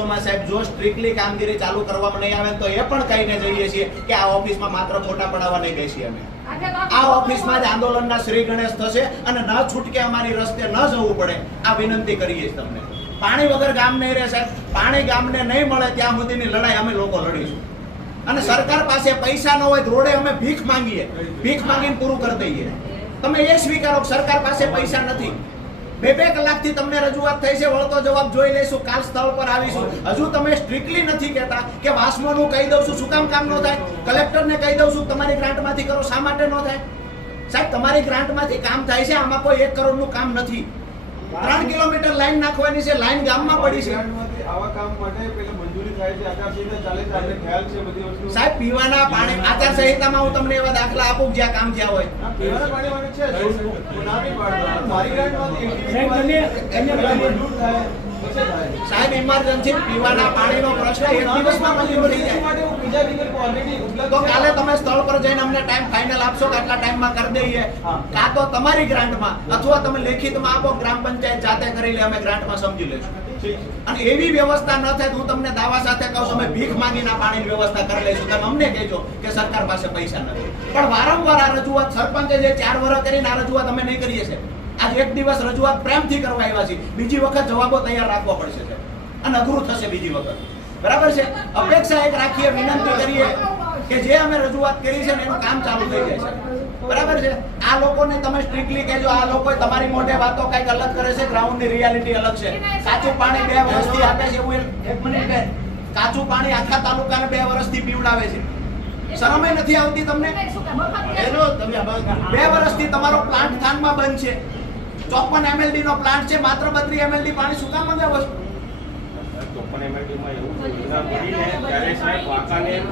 સાહેબ જો સ્ટ્રિક્ટલી કામગીરી ચાલુ કરવામાં નહીં આવે તો એ પણ કહીને જઈએ છીએ કે આ ઓફિસમાં માત્ર ફોટા પડાવવા નહીં બેસીએ અમે આ ઓફિસમાં જ આંદોલનના શ્રી ગણેશ થશે અને ન છૂટકે અમારી રસ્તે ન જવું પડે આ વિનંતી કરીએ છીએ તમને. પાણી વગર ગામ નહીં રહે સાહેબ. પાણી ગામને નહીં મળે ત્યાં સુધીની લડાઈ અમે લોકો લડીશું. અને સરકાર પાસે પૈસા ન હોય રોડે અમે ભીખ માંગીએ, ભીખ માંગીને પૂરું કરી દઈએ. તમે એ સ્વીકારો સરકાર પાસે પૈસા નથી. 2 કલાકથી તમને રજૂઆત થઈ છે, વળતો જવાબ જોઈ લઈશું, કાલ સ્થળ પર આવીશું. હજુ તમે સ્ટ્રિક્ટલી નથી કહેતા કે વાસ્મોનું કહી દઉં છું, શું કામ ન થાય? કલેક્ટરને કહી દઉં છું તમારી ગ્રાન્ટમાંથી કરો, શા માટે ન થાય? સાહેબ તમારી ગ્રાન્ટમાંથી કામ થાય છે, આમાં કોઈ 1 કરોડનું કામ નથી. 3 કિલોમીટર લાઈન નાખવાની છે, લાઈન ગામમાં પડી છે. આવા કામ માટે પેલા મંજૂરી થાય છે, આચારસંહિતા ચાલે છે, આપણે ખ્યાલ છે બધી વસ્તુ. સાહેબ પીવાના પાણી આચારસંહિતામાં હું તમને એવા દાખલા આપું જ્યાં કામ થયા હોય. પીવાના પાણી માટે છે નાની પાડો મારી ગ્રાન્ટમાંથી મંજૂર થાય પછી થાય. સાહેબ ઇમરજન્સી પીવાના પાણીનો પ્રશ્ન 1 દિવસમાં મંજૂર થઈ જાય. માટે હું બીજા વિકલ્પો ઓલરેડી તો કાલે તમે સ્થળ પર જઈને અમને ટાઈમ ફાઇનલ આપશો કે આટલા ટાઈમમાં કરી દઈએ, કાં તો તમારી ગ્રાન્ટમાં અથવા તમે લેખિતમાં આપો, ગ્રામ પંચાયત જાતે કરી લે, અમે ગ્રાન્ટમાં સમજી લઈશું. અને એવી વ્યવસ્થા ન થાય તો હું તમને દાવા સાથે કહું છું અમે ભીખ માંગીને પાણીની વ્યવસ્થા કરી લઈશું. તમે અમને કહેજો કે સરકાર પાસે પૈસા નથી. પણ વારંવાર આ રજૂઆત સરપંચે જે 4 વર્ષ કરીને આ રજૂઆત અમે નહીં કરીએ છીએ. આજ 1 દિવસ રજૂઆત પ્રેમથી કરવા આવ્યા છીએ, બીજી વખત જવાબો તૈયાર રાખવા પડશે અને અઘરું થશે બીજી વખત. બરાબર છે? અપેક્ષા એક રાખીએ, વિનંતી કરીએ કે જે અમે રજૂઆત કરી છે ને એનું કામ ચાલુ થઈ જાય છે. બરાબર છે? આ લોકોને તમે સ્ટ્રિક્ટલી કહેજો. આ લોકો તમારી મોઢે વાતો કઈક અલગ કરે છે, ગ્રાઉન્ડની રિયાલિટી અલગ છે. કાચું પાણી 2 વર્ષથી આપે છે એવું 1 મિનિટ. કાચું પાણી આખા તાલુકાને 2 વર્ષથી પીવડાવે છે. શરમ નથી આવતી તમને? 2 વર્ષથી તમારો પ્લાન્ટ થાનમાં બંધ છે. 54 MLD નો પ્લાન્ટ છે, માત્ર 32 MLD પાણી શું કામ મંગાવો છો? 54 MLD માં એવું યોજના પડીને ત્યારે સાહેબ વાંકાનેર